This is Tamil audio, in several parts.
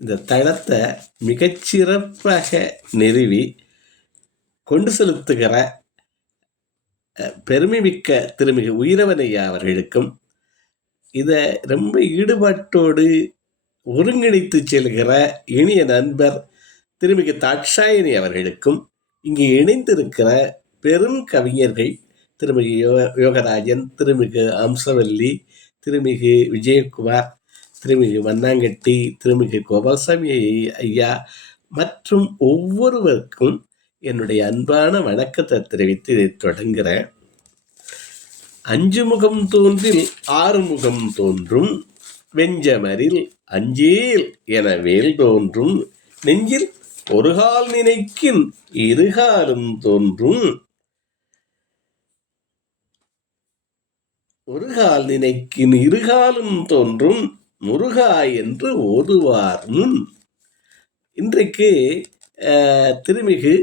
இந்த தளத்தை மிகச்சிறப்பாக நிறுவி கொண்டு செலுத்துகிற பெருமைமிக்க திருமிகு உயிரவனையா அவர்களுக்கும் இதை ரொம்ப ஈடுபாட்டோடு ஒருங்கிணைத்து செல்கிற இனிய நண்பர் திருமிகு தாட்சாயினி அவர்களுக்கும் இங்கே இணைந்திருக்கிற பெரும் கவிஞர்கள் திருமிகு யோகராஜன், திருமிகு அம்சவல்லி, திருமிகு விஜயகுமார், திருமிகு மண்ணாங்கட்டி, திருமிகு கோபால்சாமி ஐயா மற்றும் ஒவ்வொருவருக்கும் என்னுடைய அன்பான வணக்கத்தை தெரிவித்து இதை தொடங்குகிறேன். 5 முகம் தோன்றில் 6 முகம் தோன்றும், வெஞ்சமரில் அஞ்சேல் என வேல் தோன்றும், நெஞ்சில் ஒருகால் நினைக்கின் இருகாலும் தோன்றும், ஒருகால் நினைக்கின் இருகாலும் தோன்றும், முருகா என்று ஓதுவார் முன். இன்றைக்கு திருமிகு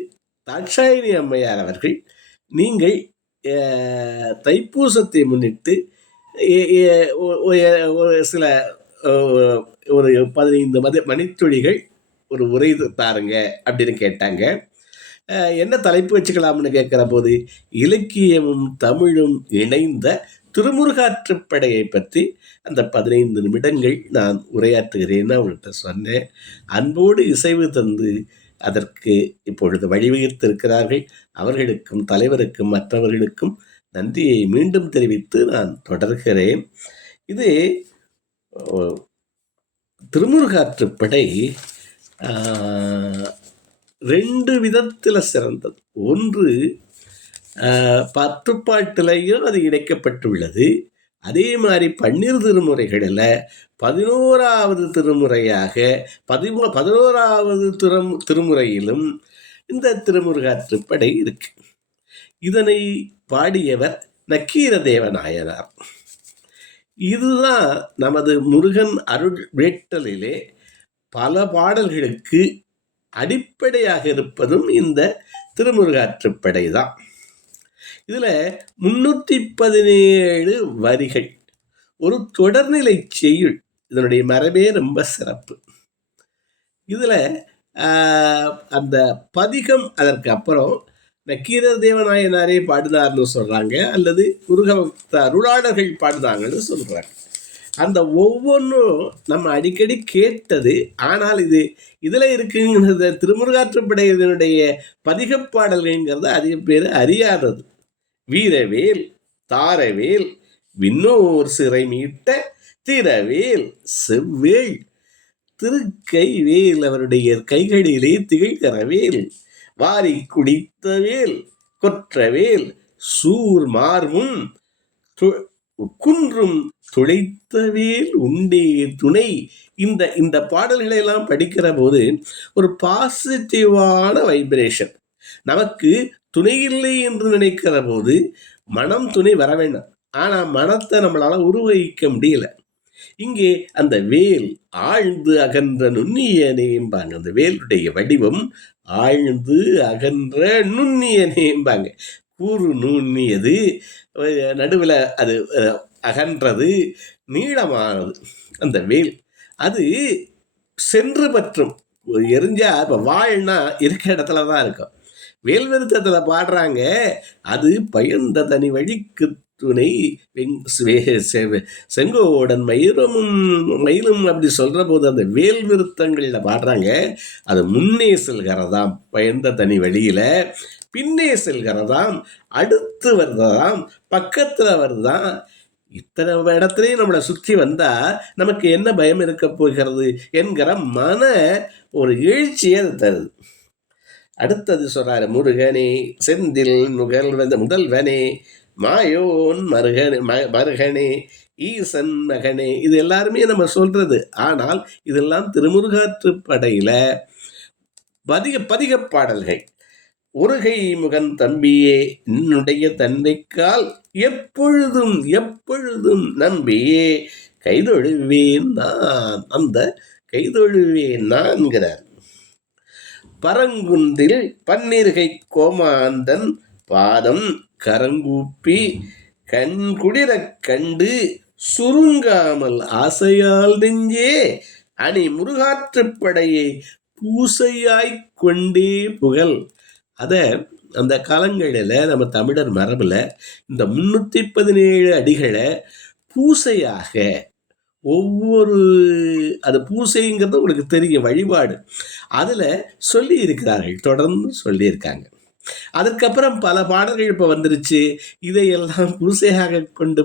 தாட்சாயினி அம்மையார் அவர்கள் நீங்கள் தைப்பூசத்தை முன்னிட்டு சில ஒரு 15 மணித்துளிகள் ஒரு உரை தாருங்க அப்படின்னு கேட்டாங்க. என்ன தலைப்பு வச்சுக்கலாம்னு கேட்குற போது இலக்கியமும் தமிழும் இணைந்த திருமுருகாற்றுப்படையை பற்றி அந்த 15 நிமிடங்கள் நான் உரையாற்றுகிறேன்னு அவங்கள்ட்ட சொன்னேன். அன்போடு இசைவு தந்து அதற்கு இப்பொழுது வழிவகுத்திருக்கிறார்கள். அவர்களுக்கும் தலைவருக்கும் மற்றவர்களுக்கும் நன்றியை மீண்டும் தெரிவித்து நான் தொடர்கிறேன். இது திருமுருகாற்றுப்படை 2 விதத்தில் சிறந்தது. ஒன்று 10 பாட்டிலையும் அது இணைக்கப்பட்டுள்ளது. அதே மாதிரி 12 திருமுறைகளில் 11வது திருமுறையாக 11வது திருமுறையிலும் இந்த திருமுருகாற்றுப்படை இருக்கு. இதனை பாடியவர் நக்கீரதேவநாயனார். இதுதான் நமது முருகன் அருள் வேட்டலிலே பல பாடல்களுக்கு அடிப்படையாக இருப்பதும் இந்த திருமுருகாற்றுப்படை தான். இதில் 317 வரிகள், ஒரு தொடர்நிலை செய்யுள். இதனுடைய மரபே ரொம்ப சிறப்பு. இதில் அந்த பதிகம் அதற்கு அப்புறம் நக்கீரர் தேவநாயனாரே பாடினார்னு சொல்கிறாங்க, அல்லது முருகபக்த அருளாளர்கள் பாடினாங்கன்னு சொல்கிறாங்க. அந்த ஒவ்வொன்றும் நம்ம அடிக்கடி கேட்டது. ஆனால் இதில் இருக்குங்கிறது திருமுருகாற்றுப்படை இதனுடைய பதிகப்பாடல்கள்ங்கிறது அதிக பேர் அறியாதது. வீரவேல் தாரவேல் விண்ணோர் சிறை மீட்ட திரவேல் செவ்வேல் திருக்கைவேல் அவருடைய கைகளிலே திகழ்கிறவேல் வாரி குடித்தவேல் கொற்றவேல் சூர் மார்மும் குன்றும் துளைத்தவேல் உண்டே துணை. இந்த பாடல்களை எல்லாம் படிக்கிற போது ஒரு பாசிட்டிவான வைப்ரேஷன். நமக்கு துணை இல்லை என்று நினைக்கிற போது மனம் துணை வர வேண்டும். ஆனால் மனத்தை நம்மளால் உருவகிக்க முடியல. இங்கே அந்த வேல் ஆழ்ந்து அகன்ற நுண்ணியனேம்பாங்க. அந்த வேலுடைய வடிவம் ஆழ்ந்து அகன்ற நுண்ணியனேம்பாங்க. கூறு நுண்ணியது, நடுவில் அது அகன்றது, நீளமானது. அந்த வேல் அது சென்று பற்றும். எரிஞ்சா இப்போ வாழ்னா இருக்கிற இடத்துல தான் இருக்கும். வேல் விருத்தத்தில் பாடுறாங்க, அது பயந்த தனி வழிக்கு துணை செங்கோடன் மயிலும் அப்படி சொல்கிற போது அந்த வேல் விருத்தங்களில் பாடுறாங்க. அது முன்னே செல்கிறதாம் பயந்த தனி வழியில், பின்னே செல்கிறதாம், அடுத்து வருறதாம், பக்கத்தில் வருதான். இத்தனை இடத்துலையும் நம்மளை சுற்றி வந்தால் நமக்கு என்ன பயம் இருக்க போகிறது என்கிற மன ஒரு எழுச்சியை அது தருது. அடுத்தது சொல்கிறாரு, முருகனே செந்தில் முதல்வனே மாயோன் மருகனே ஈசன் மகனே. இது எல்லாருமே நம்ம சொல்றது. ஆனால் இதெல்லாம் திருமுருகாற்றுப்படையில் பதிக பாடல்கள். ஒருகை முகன் தம்பியே என்னுடைய தந்தைக்கால் எப்பொழுதும் எப்பொழுதும் நம்பியே கைதொழுவேன் நான். அந்த கைதொழுவேன் நான்கிறார். பரங்குன்றில் பன்னிருகை கோமாந்தன் பாதம் கரங்கூப்பி கண்குளிரக் கண்டு சுருங்காமல் ஆசையால் நெஞ்சே அணி முருகாற்றுப் படையை பூசையாய்க் கொண்டே புகழ். அத அந்த காலங்களில் நம்ம தமிழர் மரபில் இந்த 317 அடிகளை பூசையாக ஒவ்வொரு அது பூசைங்கிறது உங்களுக்கு தெரியும், வழிபாடு, அதில் சொல்லி இருக்கிறார்கள், தொடர்ந்து சொல்லியிருக்காங்க. அதுக்கப்புறம் பல பாடல்கள் இப்போ வந்துருச்சு, இதையெல்லாம் பூசையாக கொண்டு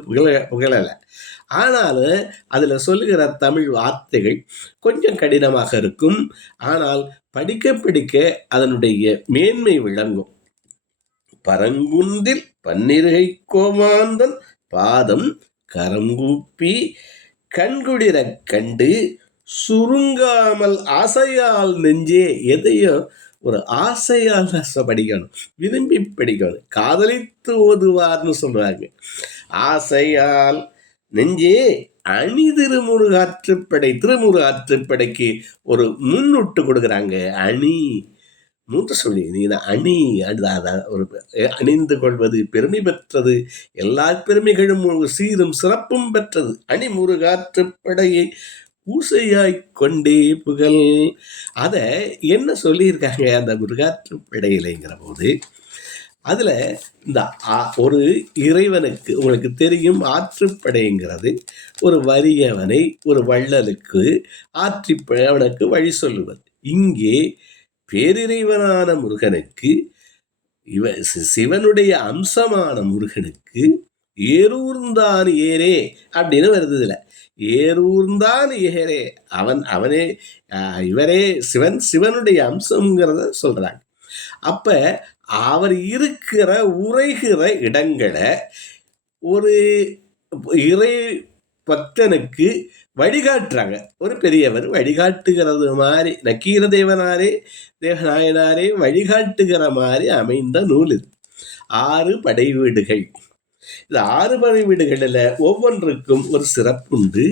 புகழலை. ஆனாலும் அதில் சொல்லுகிற தமிழ் வார்த்தைகள் கொஞ்சம் கடினமாக இருக்கும். ஆனால் படிக்க படிக்க அதனுடைய மேன்மை விளங்கும். பரங்குன்றில் பன்னிருகை கோமாந்தன் பாதம் கரங்கூப்பி கண்குளிரக் கண்டு சுருங்காமல் ஆசையால் நெஞ்சே. எதையும் ஒரு ஆசையால் படிக்கணும், விரும்பி படிக்கணும், காதலித்து ஓதுவார்னு சொல்றாங்க. ஆசையால் நெஞ்சே அணி திருமுருகாற்றுப்படை. திருமுருகாற்றுப்படைக்கு ஒரு முன்னுட்டு கொடுக்குறாங்க, அணி. மூன்று சொல்லி நீ அணி, ஒரு அணிந்து கொள்வது பெருமை பெற்றது, எல்லா பெருமைகளும் சீரும் சிறப்பும் பெற்றது. அணி முருகாற்றுப்படையை பூசையாய் கொண்டே புகழ். அதை என்ன சொல்லியிருக்காங்க அந்த முருகாற்றுப்படையிலைங்கிற போது, அதில் இந்த ஒரு இறைவனுக்கு உங்களுக்கு தெரியும், ஆற்றுப்படைங்கிறது ஒரு வறியவனை ஒரு வள்ளலுக்கு அவனுக்கு வழி சொல்லுவது. இங்கே பேரிறைவனான முருகனுக்கு சிவனுடைய அம்சமான முருகனுக்கு ஏரூர்ந்தான் ஏரே அப்படின்னு வருது. இதில் ஏரூர்ந்தான் ஏரே, அவனே இவரே சிவனுடைய அம்சங்கிறத சொல்றாங்க. அப்ப அவர் இருக்கிற உரைகிற இடங்களை ஒரு இறை பக்தனுக்கு வழிகாட்டுறாங்க. ஒரு பெரியவர் வழிகாட்டுகிறது மாதிரி, நக்கீர தேவநாயனாரே வழிகாட்டுகிற மாதிரி அமைந்த நூல் இது. 6 படை வீடுகள். இந்த 6 படை வீடுகளில் ஒவ்வொன்றுக்கும் ஒரு சிறப்புண்டு.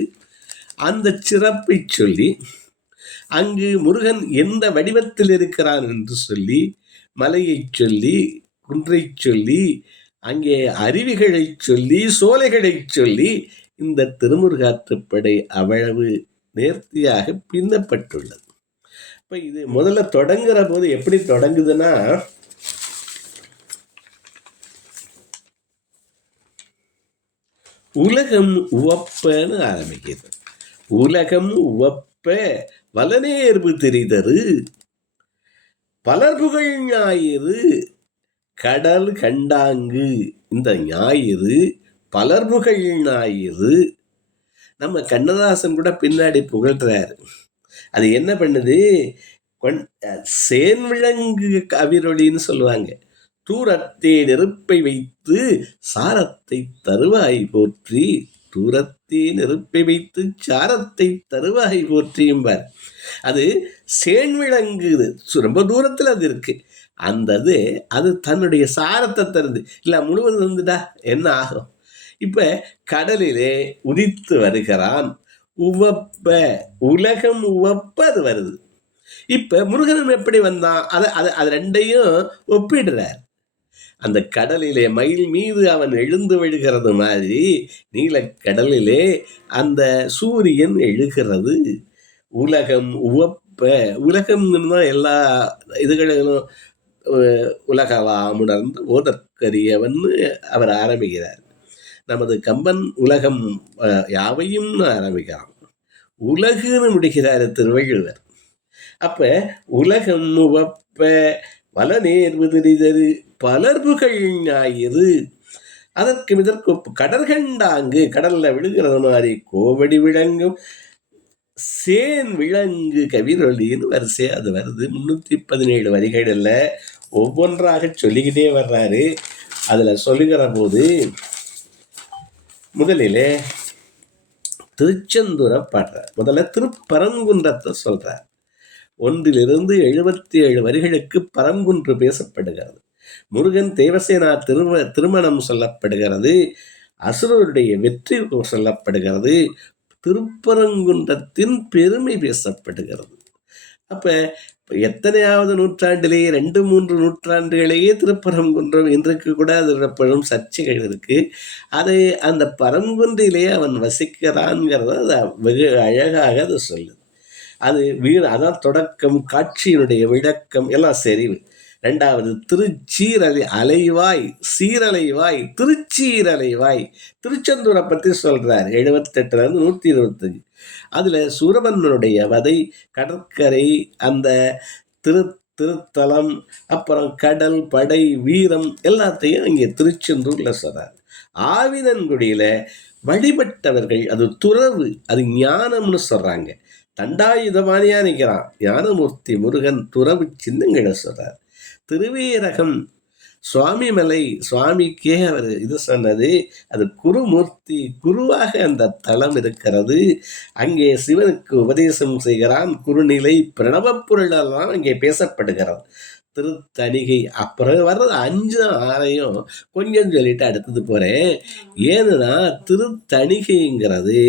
அந்த சிறப்பை சொல்லி அங்கு முருகன் எந்த வடிவத்தில் இருக்கிறான் என்று சொல்லி, மலையை சொல்லி, குன்றை சொல்லி, அங்கே அருவிகளை சொல்லி, சோலைகளை சொல்லி, இந்த திருமுருகாற்றுப்படை அவ்வளவு நேர்த்தியாக பின்னப்பட்டுள்ளது. இப்போ இது முதல்ல தொடங்குற போது எப்படி தொடங்குதுன்னா, உலகம் உவப்பன்னு ஆரம்பிக்கிறது. உலகம் உவப்ப வலநேர்வு திரிதரு பலர்புகழ் ஞாயிறு கடல் கண்டாங்கு. இந்த ஞாயிறு பலர்புகழ் ஞாயிறு. நம்ம கண்ணதாசன் கூட பின்னாடி புகழ்றாரு. அது என்ன பண்ணுது, சேன்விளங்கு கவிரொளின்னு சொல்லுவாங்க. தூரத்தே நெருப்பை வைத்து சாரத்தை தருவாய் போற்றி, தூரத்தே நெருப்பை வைத்து சாரத்தை தருவாய் போற்றியும்பார். அது சேன்விளங்குது, ரொம்ப தூரத்தில் அது இருக்கு. அது தன்னுடைய சாரத்தை தருது. இல்லை முழுவதும் இருந்துட்டா என்ன ஆகும்? இப்ப கடலிலே உதித்து வருகிறான், உவப்ப, உலகம் உவப்ப அது வருது. இப்ப முருகன் எப்படி வந்தான், அது ரெண்டையும் ஒப்பிடுறார். அந்த கடலிலே மயில் மீது அவன் எழுந்து விழுகிறது மாதிரி நீலக்கடலிலே அந்த சூரியன் எழுகிறது. உலகம் உவப்ப, உலகம் எல்லா இதுகளிலும் உலகலாம் உணர்ந்து ஓதற்கரியவன்னு அவர் ஆரம்பிக்கிறார். நமது கம்பன் உலகம் யாவையும் ஆரம்பிக்கிறான், உலகுன்னு முடிக்கிறார் திருவள்ளுவர். அப்ப உலகம் உவப்ப வலநேர்வு திரிதரு பலர்புகழ் ஞாயிறு. அதற்கு இதற்கு கடற்கண்டாங்கு, கடல்ல விழுகிறது மாதிரி கோவடி விளங்கும் சேன் விளங்கு கவிரொலின்னு வரிசை அது வருது. 317 வரிகள் இல்ல, ஒவ்வொன்றாக சொல்லிக்கிட்டே வர்றாரு. அதுல சொல்லுகிற போது முதலிலே திருச்செந்தூரை பாடுறார். முதல்ல திருப்பரங்குன்றத்தை சொல்றார். 1 to 77 வரிகளுக்கு பரங்குன்று பேசப்படுகிறது. முருகன் தேவசேனா திருமணம் சொல்லப்படுகிறது. அசுரருடைய வெற்றி சொல்லப்படுகிறது. திருப்பரங்குன்றத்தின் பெருமை பேசப்படுகிறது. அப்ப எத்தனையாவது நூற்றாண்டிலேயே 2-3 நூற்றாண்டுகளையே திருப்பரங்குன்றம் இன்றைக்கு கூட அதில் பெரும் சர்ச்சைகள் இருக்கு. அது அந்த பரங்குன்றிலே அவன் வசிக்கிறான்ங்கிறத அது வெகு அழகாக அது சொல்லுது. அது வீடு அதான் தொடக்கம், காட்சியினுடைய விளக்கம் எல்லாம் சரி. 2வது திருச்சீரலை அலைவாய், சீரலைவாய், திருச்சீரலைவாய். திருச்செந்தூரை பற்றி சொல்றார் 78லேருந்து 125. அதுல சூரபன்மனுடைய வதை, கடற்கரை, அந்த திரு திருத்தலம், அப்புறம் கடல், படை, வீரம் எல்லாத்தையும் இங்கே திருச்செந்தூர்ல சொல்றார். ஆவினன்குடியில வழிபட்டவர்கள், அது துறவு, அது ஞானம்னு சொல்றாங்க. தண்டாயுதபாணியா நிற்கிறான் ஞானமூர்த்தி முருகன், துறவு சின்னங்களை சொல்றார். திருவேரகம் சுவாமிமலை, சுவாமிக்கே அவர் இது சொன்னது, அது குருமூர்த்தி, குருவாக அந்த தலம் இருக்கிறது. அங்கே சிவனுக்கு உபதேசம் செய்கிறான். குருநிலை பிரணவப் பொருளெல்லாம் அங்கே பேசப்படுகிறது. திருத்தணிகை, அப்புறம் வர்றது 5 6 கொஞ்சம் சொல்லிட்டு அடுத்தது போறேன். ஏன்னா திருத்தணிகைங்கிறது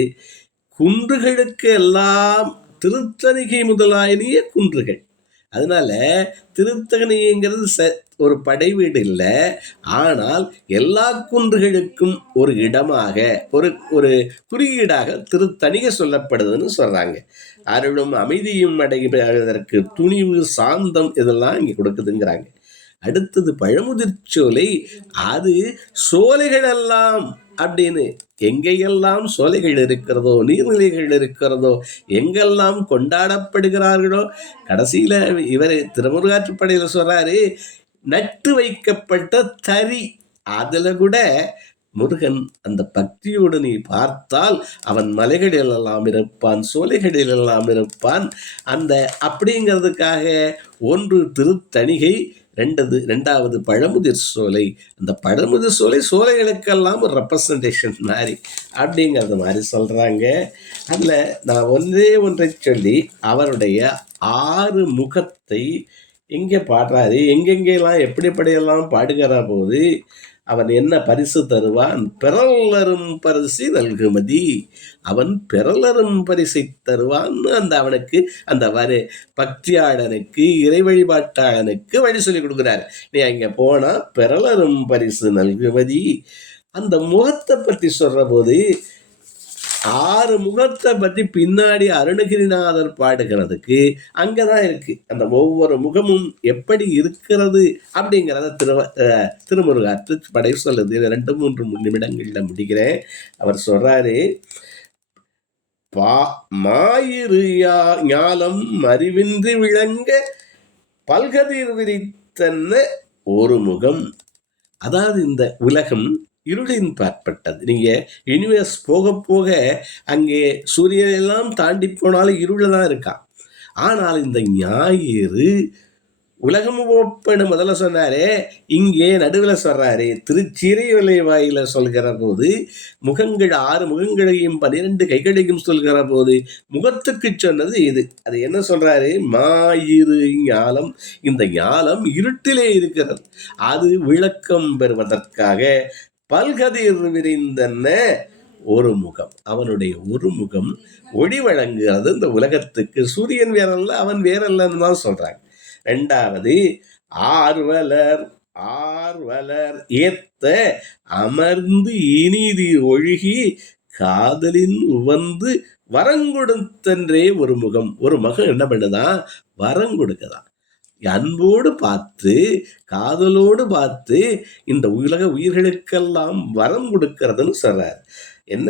குன்றுகளுக்கு எல்லாம் திருத்தணிகை முதலாயினிய குன்றுகள். அதனால திருத்தணிங்கிறது ஒரு படை வீடு இல்லை, ஆனால் எல்லா குன்றுகளுக்கும் ஒரு இடமாக, ஒரு ஒரு குறியீடாக திருத்தணிகை சொல்லப்படுதுன்னு சொல்றாங்க. அருளும் அமைதியும் அடைவதற்கு துணிவு, சாந்தம் இதெல்லாம் இங்கே கொடுக்குதுங்கிறாங்க. அடுத்தது பழமுதிர்ச்சோலை, அது சோலைகள் எல்லாம் அப்படின்னு எங்கெல்லாம் சோலைகள் இருக்கிறதோ, நீர்நிலைகள் இருக்கிறதோ, எங்கெல்லாம் கொண்டாடப்படுகிறார்களோ, கடைசியில இவர் திருமுருகாற்றுப்படையில் சொல்றாரு, நட்டு வைக்கப்பட்ட தறி, அதுல கூட முருகன் அந்த பக்தியோடு நீ பார்த்தால் அவன் மலைகளில் எல்லாம் இருப்பான், சோலைகளில் எல்லாம் இருப்பான். அந்த அப்படிங்கிறதுக்காக ஒன்று திருத்தணிகை, 2வது பழமுதிர் சோலை. அந்த பழமுதிர் சோலை சோலைகளுக்கெல்லாம் ஒரு ரெப்ரசன்டேஷன் மாதிரி அப்படிங்கிறது மாதிரி சொல்கிறாங்க. அதில் நான் ஒன்றை சொல்லி அவருடைய 6 முகத்தை எங்கே பாடுறாரு, எங்கெங்கெல்லாம் எப்படியெல்லாம் பாடுகிற போது அவன் என்ன பரிசு தருவான், பெறலரும் பரிசு நல்குமதி, அவன் பெறலரும் பரிசை தருவான். அந்த அவனுக்கு அந்த பக்தியாளனுக்கு, இறை வழிபாட்டாளனுக்கு வழி சொல்லி கொடுக்குறாரு. நீ அங்கே போனா பெறலரும் பரிசு நல்குமதி. அந்த முகத்தை பற்றி சொல்ற போது 6 முகத்தை பற்றி பின்னாடி அருணகிரிநாதர் பாடுகிறதுக்கு அங்கதான் இருக்கு. அந்த ஒவ்வொரு முகமும் எப்படி இருக்கிறது அப்படிங்கிறத திருமுருகாற்றுப்படை சொல்லுது. 2-3 நிமிடங்கள்ல முடிக்கிறேன். அவர் சொல்றாரு, மாயிரு ஞாலம் அறிவின்றி விளங்க பல்கதிர் விரித்தன்ன ஒரு முகம். அதாவது இந்த உலகம் இருளின் பாற்பட்டது. நீங்க யூனிவர்ஸ் போக போக அங்கே சூரியனெல்லாம் தாண்டி போனாலும் இருள தான் இருக்கான். ஆனால் இந்த ஞாயிறு உலகம் ஓப்பன்னு முதல்ல சொன்னாரே, இங்கே நடுவில் சொல்றாரு. திருச்சிறைவலை வாயில சொல்கிற போது முகங்கள் 6 முகங்களையும் 12 கைகளையும் சொல்கிற போது முகத்துக்கு சொன்னது இது. அது என்ன சொல்றாரு, மாயிரு ஞாலம். இந்த ஞாலம் இருட்டிலே இருக்கிறது, அது விளக்கம் பெறுவதற்காக பல்கதிர் விரிந்தன ஒரு முகம். அவனுடைய ஒரு முகம் ஒளி வழங்குகிறது இந்த உலகத்துக்கு. சூரியன் வேறல்ல, அவன் வேறல்லன்னு தான் சொல்றாங்க. 2வது ஆர்வலர் ஏத்த அமர்ந்து இனிதி ஒழுகி காதலின் வந்து வரங்கொடுத்தன்றே ஒரு முகம். ஒரு மகன் என்ன பண்ணுதான், வரம் கொடுக்குதான். அன்போடு பார்த்து, காதலோடு பார்த்து இந்த உலக உயிர்களுக்கெல்லாம் வரம் கொடுக்கிறதுன்னு சொல்றார். என்ன,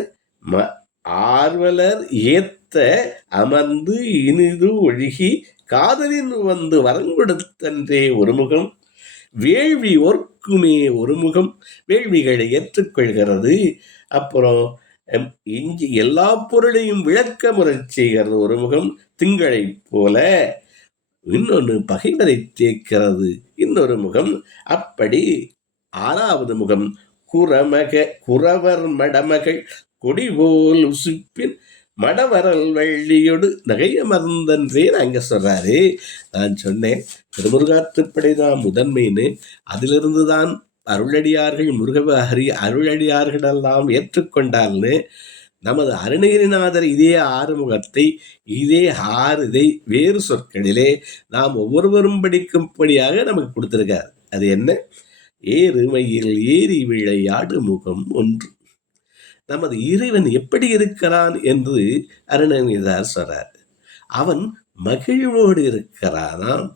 ஆர்வலர் ஏத்த அமர்ந்து இனிது ஒழுகி காதலின் வந்து வரங்கொடுத்தன்றே ஒரு முகம். வேள்வி ஒர்க்குமே ஒரு முகம், வேள்விகளை ஏற்றுக்கொள்கிறது. அப்புறம் இஞ்சி எல்லா பொருளையும் விளக்க முறை செய்கிறது ஒரு முகம், திங்களை போல. இன்னொன்று பகைவரை தேய்க்கிறது இன்னொரு முகம். அப்படி 6வது முகம் குறவர் மடமகள் கொடிபோல் உசுப்பின் மடவரல் வள்ளியோடு நகையமர்ந்தன்றே அங்க சொல்றாரு. நான் சொன்னேன் திருமுருகாற்றுப்படை தான் முதன்மைன்னு. அதிலிருந்து தான் அருளடியார்கள் அருளடியார்களெல்லாம் ஏற்றுக்கொண்டார்னு. நமது அருணகிரிநாதர் இதே ஆறுமுகத்தை இதே இதை வேறு சொற்களிலே நாம் ஒவ்வொருவரும் படிக்கும்படியாக நமக்கு கொடுத்திருக்கார். அது என்ன? ஏறுமையில் ஏறி விளையாடு முகம் ஒன்று. நமது இறைவன் எப்படி இருக்கிறான் என்று அருணகிரிநாதர் சொல்றார். அவன் மகிழ்வோடு இருக்கிறானாம்.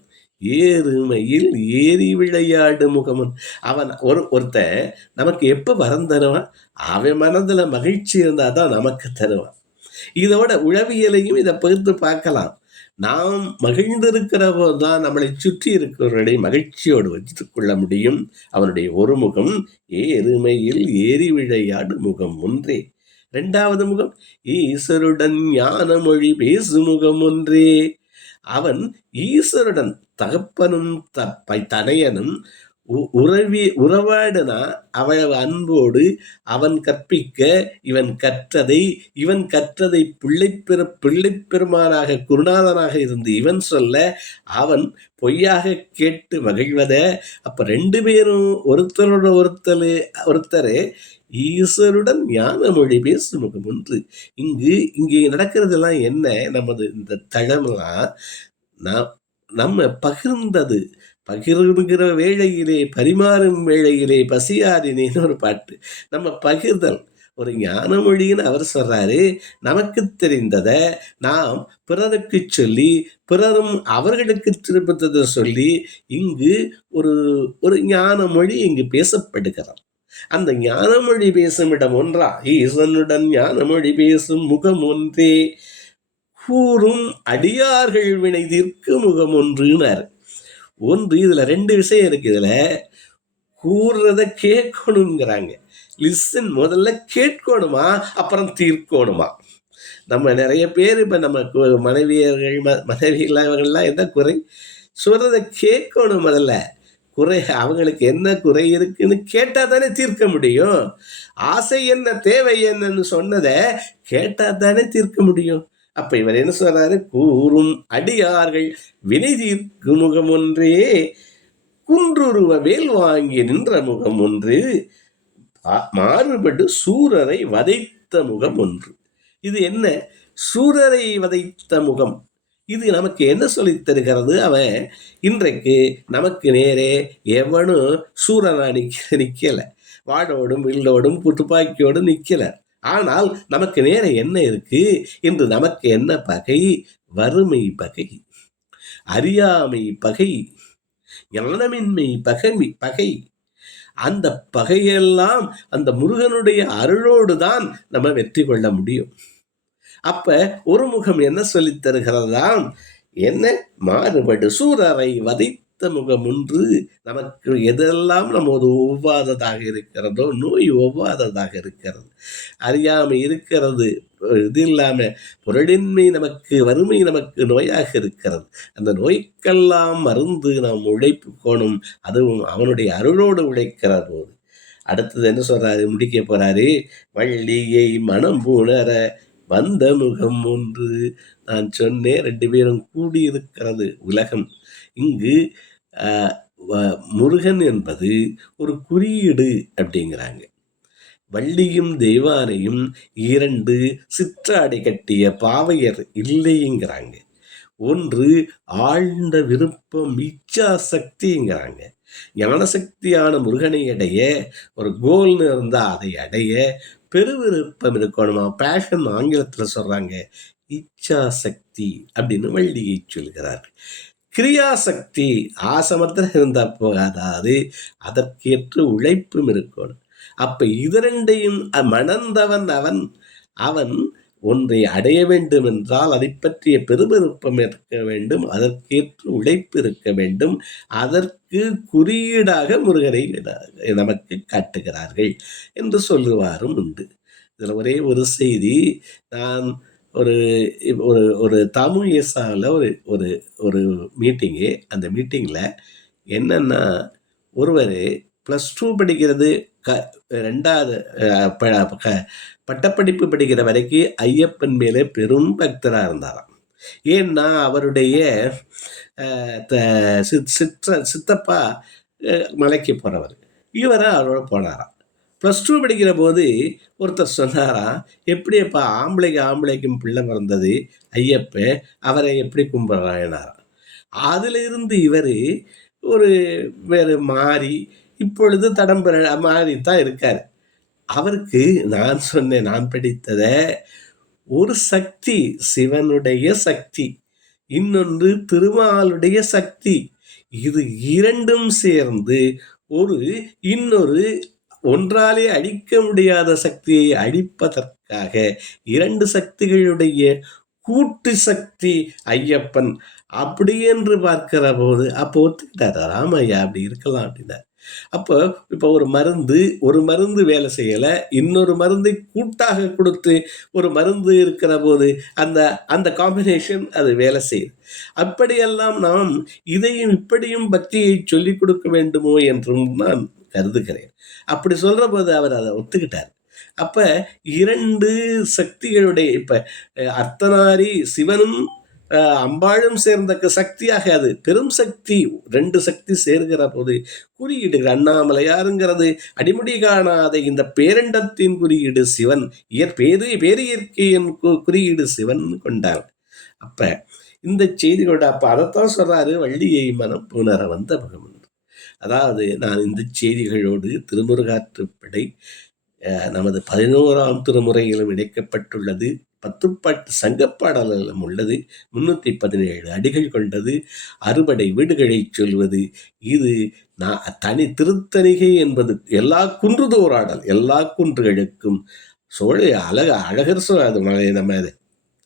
ஏறுமையில் ஏறி விளையாடு முகமன். அவன் ஒருத்தன் நமக்கு எப்ப வரம் தருவான்? அவன் மனதுல மகிழ்ச்சி இருந்தாதான் நமக்கு தருவான். இதோட உளவியலையும் இதை பகிர்ந்து பார்க்கலாம். நாம் மகிழ்ந்திருக்கிற போதுதான் நம்மளை சுற்றி இருக்கிறவர்களை மகிழ்ச்சியோடு வைத்துக் கொள்ள முடியும். அவனுடைய ஒரு முகம் ஏறுமையில் ஏறி விளையாடு முகம் ஒன்றே. 2வது முகம் ஈஸ்வருடன் ஞான மொழி பேசு முகம் ஒன்றே. அவன் ஈஸ்வருடன் தகப்பனும் தனையனும் உறவாடுனா அவ்வளவு அன்போடு அவன் கற்பிக்க இவன் கற்றதை பிள்ளை பெருமானாக குருநாதனாக இருந்து இவன் சொல்ல அவன் பொய்யாக கேட்டு மகிழ்வத. அப்ப 2 பேரும் ஒருத்தரோட ஒருத்தர் ஈஸ்வருடன் ஞான மொழி பேசு முகம் ஒன்று. இங்கே நடக்கிறதெல்லாம் என்ன? நமது இந்த தளமெல்லாம் நம்ம பகிர்கிற வேளையிலே பரிமாறும் வேளையிலே பசியாரினேன்னு ஒரு பாட்டு. நம்ம பகிர்தல் ஒரு ஞான மொழின்னு அவர் சொல்றாரு. நமக்கு தெரிந்ததை நாம் பிறருக்கு சொல்லி பிறரும் அவர்களுக்கு திருப்பத்தை சொல்லி இங்கு ஒரு ஞான மொழி இங்கு பேசப்படுகிறார். அந்த ஞான மொழி பேசும் இடம் ஒன்றா? ஈசனுடன் ஞான மொழி பேசும் முகம் ஒன்றே. கூறும் அடியார்கள் வினை தீர்க்கு முகம் ஒன்றுனார். இதுல 2 விஷயம் இருக்கு. இதுல கூறுறத கேட்கணுங்கிறாங்க. லிசன், முதல்ல கேட்கணுமா அப்புறம் தீர்க்கணுமா? நம்ம நிறைய பேர் இப்ப நம்ம மனைவிகள்லாம் என்ன குறை சொல்றத கேட்கணும். முதல்ல அவங்களுக்கு என்ன குறை இருக்குன்னு கேட்டா தானே தீர்க்க முடியும். ஆசை என்ன தேவை என்னன்னு சொன்னதை கேட்டா தானே தீர்க்க முடியும். அப்ப இவர் என்ன சொல்றாரு? கூறும் அடியார்கள் வினை தீர்க்கு முகம் ஒன்றே, குன்றுருவ வேல் வாங்கி நின்ற முகம் ஒன்று, மாறுபட்டு சூரரை வதைத்த முகம் ஒன்று. இது என்ன? சூரரை வதைத்த முகம். இது நமக்கு என்ன சொல்லி தருகிறது? அவன் இன்றைக்கு நமக்கு நேரே எவனும் சூரனா நிக்கல, வாடோடும் வில்லோடும் துப்பாக்கியோடும் நிக்கல. ஆனால் நமக்கு நேரம் என்ன இருக்கு? இன்று நமக்கு என்ன பகை? வறுமை பகை, அறியாமை பகை, ஞானமின்மை பகை. அந்த பகையெல்லாம் அந்த முருகனுடைய அருளோடு தான் நம்ம வெற்றி கொள்ள முடியும். அப்ப ஒரு முகம் என்ன சொல்லித் தருகிறதாம்? என்ன? மாறுபடு சூரரை வதைத்த முகம் ஒன்று. நமக்கு எதெல்லாம் நமது ஒவ்வாததாக இருக்கிறதோ, நோய் ஒவ்வாததாக இருக்கிறது, அறியாமை இருக்கிறது, இது இல்லாம பொருளின்மை நமக்கு, வறுமை நமக்கு நோயாக இருக்கிறது. அந்த நோய்க்கெல்லாம் மருந்து நாம் உழைப்புக்கோணும். அதுவும் அவனுடைய அருளோடு உழைக்கிற போது. அடுத்தது என்ன சொல்றாரு? முடிக்க போறாரு. வள்ளியை மனம் புணர வந்த முகம் ஒன்று. நான் சொன்னேன் 2 பேரும் கூடியிருக்கிறது உலகம். இங்கு முருகன் என்பது ஒரு குறியீடு அப்படிங்கிறாங்க. வள்ளியும் தெய்வானையும் 2 சிற்றாடை கட்டிய பாவையர் இல்லைங்கிறாங்க. ஒன்று ஆழ்ந்த விருப்பம், இச்சா சக்திங்கிறாங்க. ஞானசக்தியான முருகனை அடைய ஒரு கோல்னு இருந்தா அதை அடைய பெருவிருப்பம் இருக்கணுமா? பேஷன் ஆங்கிலத்தில் சொல்றாங்க. இச்சா சக்தி அப்படின்னு வள்ளியை சொல்கிறார். கிரியாசக்தி ஆசமத்தில் இருந்தா போகாது, அதற்கேற்ற உழைப்பும் இருக்கணும். அப்ப இது 2ஐயும் மணந்தவன் அவன் ஒன்றை அடைய வேண்டும் என்றால் அதை பற்றிய பெருவிருப்பம் இருக்க வேண்டும், அதற்கேற்ற உழைப்பு இருக்க வேண்டும். அதற்கு குறியீடாக முருகனை நமக்கு காட்டுகிறார்கள் என்று சொல்லுவாரும் உண்டு. இதில் ஒரே ஒரு செய்தி. நான் ஒரு தமிழ் ஏசாவில் ஒரு ஒரு மீட்டிங்கு. அந்த மீட்டிங்கில் என்னன்னா, ஒருவர் +2 படிக்கிறது, 2வது பட்டப்படிப்பு படிக்கிற வரைக்கும் ஐயப்பன் மேலே பெரும் பக்தராக இருந்தாராம். ஏன்னா அவருடைய சித்தப்பா மலைக்கு போகிறவர், இவரை அவரோட போனாராம். +2 படிக்கிற போது ஒருத்தர் சொன்னாராம், எப்படியப்பா ஆம்பளைக்கும் பிள்ளை பிறந்தது ஐயப்பன், அவரை எப்படி கும்பிட்றான்னாராம். அதுல இருந்து இவர் ஒரு வேறு மாறி இப்பொழுது தடம்புற மாறித்தான் இருக்காரு. அவருக்கு நான் சொன்னேன், நான் படித்தத ஒரு சக்தி சிவனுடைய சக்தி, இன்னொன்று திருமாலுடைய சக்தி, இது இரண்டும் சேர்ந்து ஒரு இன்னொரு ஒன்றாலே அழிக்க முடியாத சக்தியை அழிப்பதற்காக இரண்டு சக்திகளுடைய கூட்டு சக்தி ஐயப்பன். அப்படி என்று பார்க்கிற போது அப்போ ஒத்துக்கிட்டார் ராமையா, அப்படி இருக்கலாம் அப்படின்னார். அப்போ இப்போ ஒரு மருந்து வேலை செய்யலை, இன்னொரு மருந்தை கூட்டாக கொடுத்து ஒரு மருந்து இருக்கிற போது அந்த அந்த காம்பினேஷன் அது வேலை செய்யுது. அப்படியெல்லாம் நாம் இதையும் இப்படியும் பக்தியை சொல்லிக் கொடுக்க வேண்டுமோ என்றும் நான் கருதுகிறேன். அப்படி சொல்ற போது அவர் அதை ஒத்துக்கிட்டார். அப்ப இரண்டு சக்திகளுடைய இப்ப அர்த்தநாரி சிவனும் அம்பாளும் சேர்ந்த சக்தியாக அது பெரும் சக்தி. ரெண்டு சக்தி சேர்கிற போது குறியீடு அண்ணாமலையாருங்கிறது அடிமுடி காணாத இந்த பேரண்டத்தின் குறியீடு சிவன், பேரியற்கையின் குறியீடு சிவன் கொண்டார். அப்ப இந்த செய்திகளோட அப்ப அதைத்தான் சொல்றாரு, வள்ளியை மனம் புணர வந்த முகம். அதாவது நான் இந்த செய்திகளோடு திருமுருகாற்றுப்படை நமது 11ஆம் திருமுறையிலும் இணைக்கப்பட்டுள்ளது, 10 பாட்டு சங்கப்பாடலும் உள்ளது, 317 அடிகள் கொண்டது, 60 வீடுகளை சொல்வது. இது தனி திருத்தணிகை என்பது எல்லா குன்றுதோராடல், எல்லா குன்றுகளுக்கும் அழகர் அது நம்ம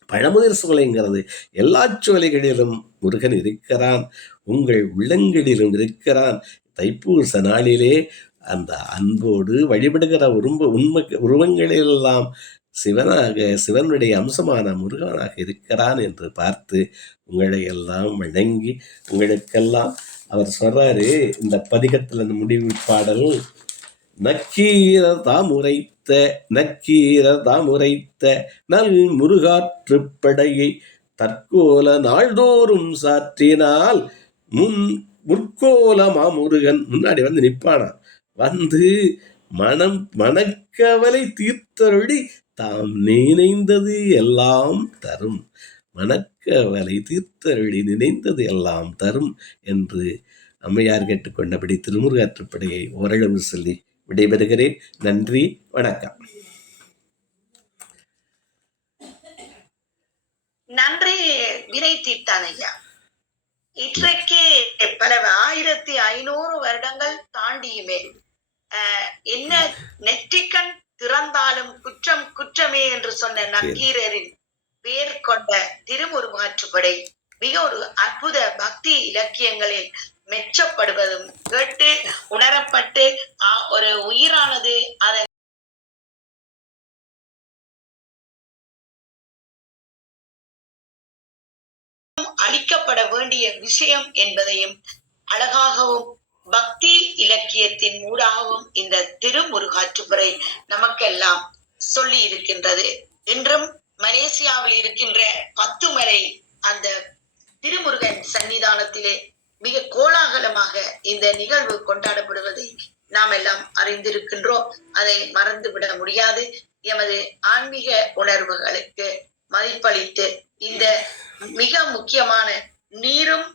பழமுதிர் சோலைங்கிறது எல்லா சோலைகளிலும் முருகன் இருக்கிறான், உங்கள் உள்ளங்களிலும் இருக்கிறான். தைப்பூச நாளிலே அந்த அன்போடு வழிபடுகிற உருவங்களிலெல்லாம் சிவனுடைய அம்சமான முருகனாக இருக்கிறான் என்று பார்த்து உங்களை எல்லாம் வணங்கி உங்களுக்கெல்லாம் அவர் சொல்றாரு இந்த பதிகத்தில் அந்த முடிவு பாடல், நக்கீரதாம் உரைத்த நல் முருகாற்றுப்படையை தற்கோல நாள்தோறும் சாற்றினால் முற்கோலமா முருகன் முன்னாடி வந்து நிற்பானா, வந்து மனக்கவலை தீர்த்தருளி தாம் நினைந்தது எல்லாம் தரும், மனக்கவலை தீர்த்தருளி நினைந்தது எல்லாம் தரும் என்று அம்மையார் கேட்டுக்கொண்டபடி திருமுருகாற்றுப்படையை ஓரளவு சொல்லி விடைபெறுகிறேன். நன்றி, வணக்கம். நன்றி வினை தீர்த்தான் ஐயா. இன்றைக்கு பல 1500 வருடங்கள் தாண்டியுமே என்ன நெற்றிக்கண் திறந்தாலும் குற்றம் குற்றமே என்று சொன்ன நக்கீரரின் பேர் கொண்ட திருமுருகாற்றுப்படை மிக ஒரு அற்புத பக்தி இலக்கியங்களில் மெச்சப்படுவதும் கேட்டு உணரப்பட்டு ஒரு உயிரானது அதன் அளிக்கப்பட வேண்டிய விஷயம் என்பதையும் அழகாகவும் பக்தி இலக்கியத்தின் ஊடாகவும் இந்த திருமுருகாற்றுப்படை நமக்கெல்லாம் சொல்லி இருக்கின்றது. இன்றும் மலேசியாவில் இருக்கின்ற 10 மலை அந்த திருமுருகன் சன்னிதானத்திலே மிக கோலாகலமாக இந்த நிகழ்வு கொண்டாடப்படுவதை நாம் எல்லாம் அறிந்திருக்கின்றோம். அதை மறந்துவிட முடியாது. எமது ஆன்மீக உணர்வுகளுக்கு மதிப்பளித்து இந்த மிக முக்கியமான நீரும்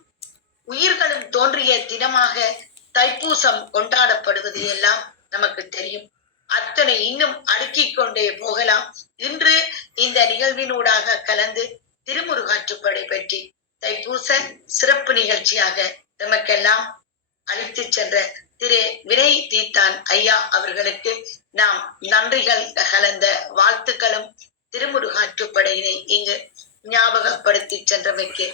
உயிர்களும் தோன்றிய தினமாக தைப்பூசம் கொண்டாடப்படுவது எல்லாம் நமக்கு தெரியும். அத்தனை இன்னும் அடுக்கிக் கொண்டே போகலாம். இன்று இந்த நிகழ்வினூடாக கலந்து திருமுருகாற்றுப்படை பற்றி தைப்பூச சிறப்பு நிகழ்ச்சியாக நமக்கெல்லாம் அழைத்து சென்ற திரு வினை தீர்த்தான் ஐயா அவர்களுக்கு நாம் நன்றிகள் கலந்த வாழ்த்துக்களும் திருமுருகாற்றுப்படையினை இங்கு ஞாபகப்படுத்தி சென்றமைக்கு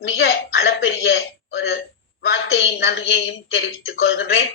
மிக அளப்பெரிய ஒரு வார்த்தையின் நன்றியையும் தெரிவித்துக் கொள்கின்றேன்.